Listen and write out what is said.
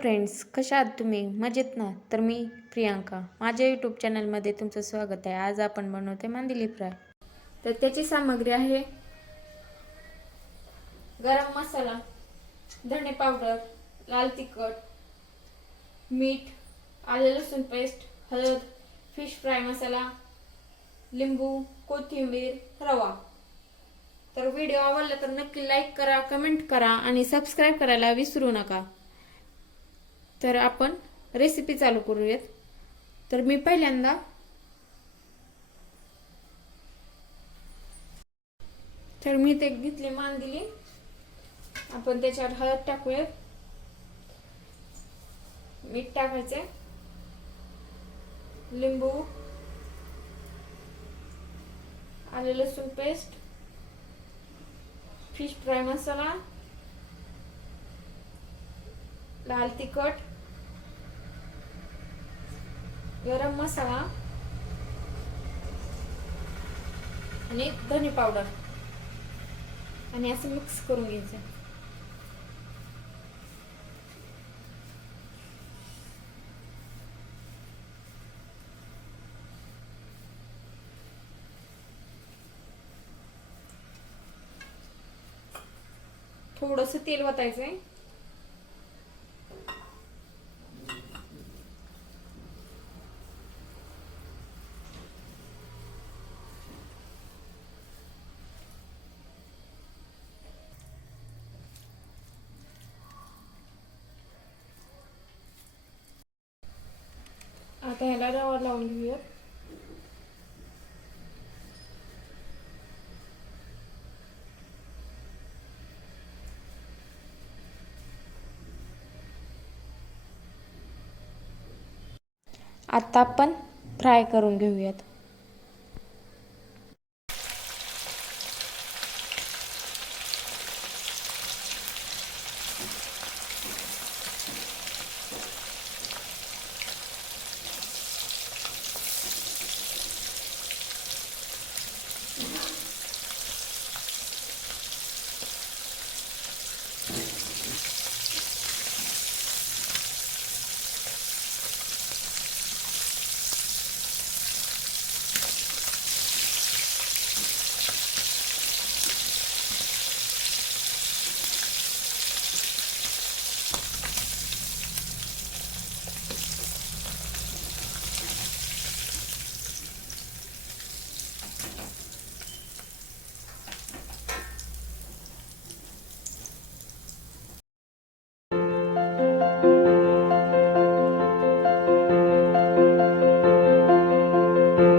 Friends, कशा आहात तुम्ही? मजेत ना? तर मी प्रियांका, माझ्या यूट्यूब चॅनलमध्ये तुमचं स्वागत आहे. आज आपण बनवते मांदेली फ्राय. तर त्याची सामग्री आहे गरम मसाला, धणे पावडर, लाल तिखट, मीठ, आले लसूण पेस्ट, हळद, फिश फ्राय मसाला, लिंबू, कोथिंबीर, रवा. तर व्हिडिओ आवडला तर नक्की लाईक करा, कमेंट करा आणि सबस्क्राईब करायला विसरू नका. तर आपण रेसिपी चालू करूयात. तर मी पहिल्यांदा मी ते घेतली मांदेली. आपण त्याच्यावर हळद टाकूयात, मीठ टाकायचे, लिंबू, आले लसूण पेस्ट, फिश फ्राय मसाला, लाल तिखट, गरम मसाला आणि धने पावडर आणि असं मिक्स करून घ्यायचं. थोडंसं तेल वतायचंय. आता ह्याला रवा लावून घेऊया. आता आपण फ्राय करून घेऊयात.